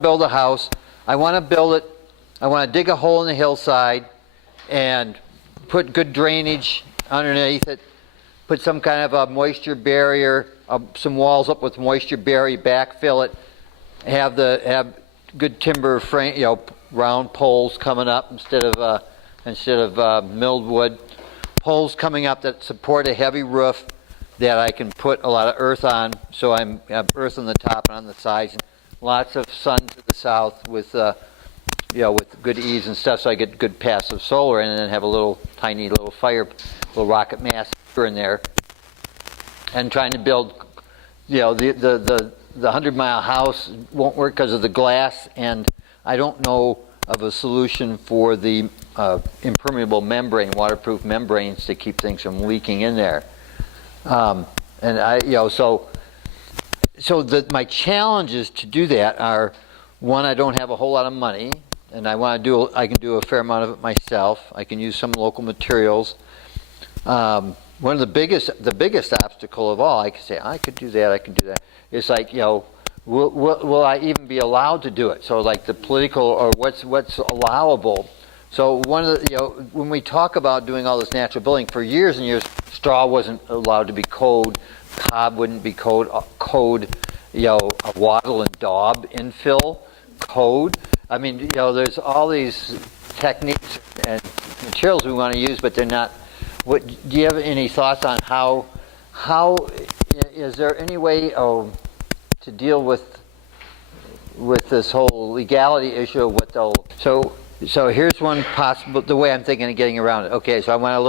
build a house. I want to build it. I want to dig a hole in the hillside and put good drainage underneath it. Put some kind of a moisture barrier, some walls up with moisture barrier, backfill it. Have good timber frame, round poles coming up instead of milled wood. Poles coming up that support a heavy roof that I can put a lot of earth on, so I have earth on the top and on the sides. And lots of sun to the south with good eaves and stuff, so I get good passive solar, and then have a tiny little rocket mast in there. And trying to build, the 100-mile house won't work because of the glass, and I don't know of a solution for the impermeable membrane, waterproof membranes to keep things from leaking in there. My challenges to do that are, one, I don't have a whole lot of money, and I can do a fair amount of it myself. I can use some local materials. One of the biggest obstacle of all, I could say, I could do that. It's like, will I even be allowed to do it? So like the political, or what's allowable. So one of the, when we talk about doing all this natural building, for years and years, straw wasn't allowed to be code, cob wouldn't be code, a wattle and daub infill code. I mean, there's all these techniques and materials we want to use, but they're not. Do you have any thoughts on how is there any way to deal with this whole legality issue of what they'll? So here's one possible, the way I'm thinking of getting around it. Okay, so I want a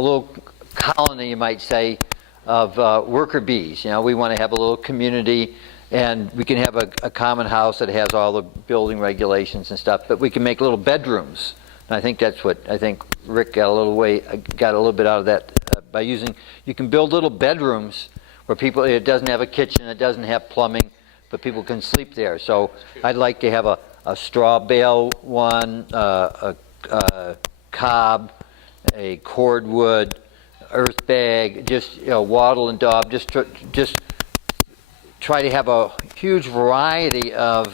little colony, you might say, of worker bees. We want to have a little community, and we can have a common house that has all the building regulations and stuff, but we can make little bedrooms. And I think that's what, Rick got a little bit out of that by using, you can build little bedrooms where it doesn't have a kitchen, it doesn't have plumbing, but people can sleep there. So I'd like to have a straw bale one, a cob, a cordwood, earth bag, just wattle and daub, just try to have a huge variety of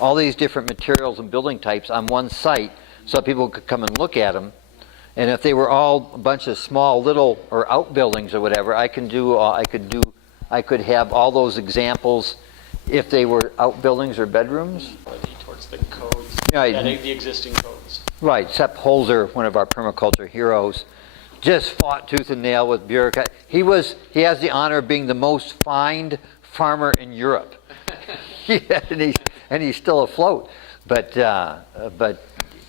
all these different materials and building types on one site, so people could come and look at them. And if they were all a bunch of small little or outbuildings or whatever, I could have all those examples if they were outbuildings or bedrooms. Towards the codes, right. The existing codes. Right. Sepp Holzer, one of our permaculture heroes, just fought tooth and nail with bureaucrats. He has the honor of being the most fined farmer in Europe. and he's still afloat. But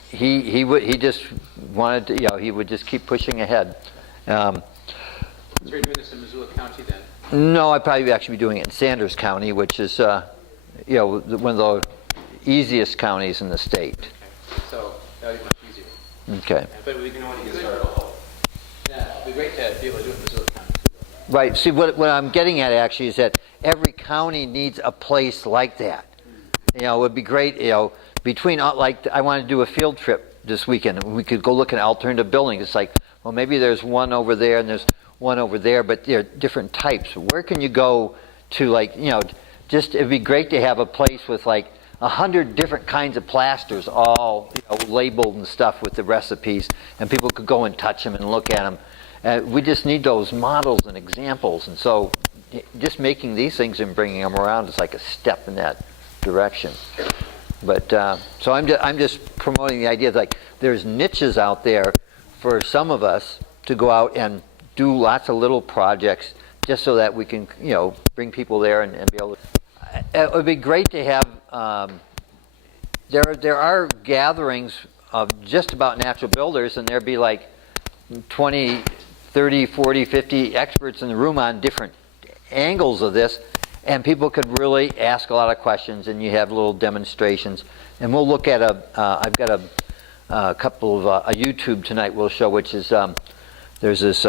he just wanted to, he would just keep pushing ahead. So you're doing this in Missoula County then? No, I'd probably actually be doing it in Sanders County, which is one of the easiest counties in the state. Okay. So that would be much easier. Okay. But we can only get started. Yeah, it'd be great to be able to do it in Missoula County. Right. See, what I'm getting at actually is that every county needs a place like that. It would be great, between, I want to do a field trip this weekend. We could go look at alternative buildings. It's like, well, maybe there's one over there and there's one over there, but they're different types. Where can you go to, it'd be great to have a place with 100 different kinds of plasters, all labeled and stuff with the recipes, and people could go and touch them and look at them. We just need those models and examples, and so just making these things and bringing them around is like a step in that direction. But so I'm just promoting the idea that there's niches out there for some of us to go out and do lots of little projects, just so that we can bring people there and be able to. It would be great to have. There are gatherings of just about natural builders, and there'd be 20, 30, 40, 50 experts in the room on different angles of this. And people could really ask a lot of questions, and you have little demonstrations. And we'll look at I've got a couple of a YouTube tonight we'll show, which is there's this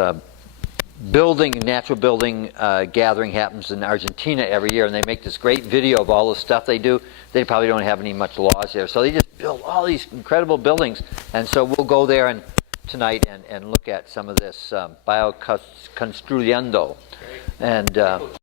natural building gathering happens in Argentina every year, and they make this great video of all the stuff they do. They probably don't have much laws there, so they just build all these incredible buildings. And so we'll go there tonight and look at some of this bioconstruyendo. And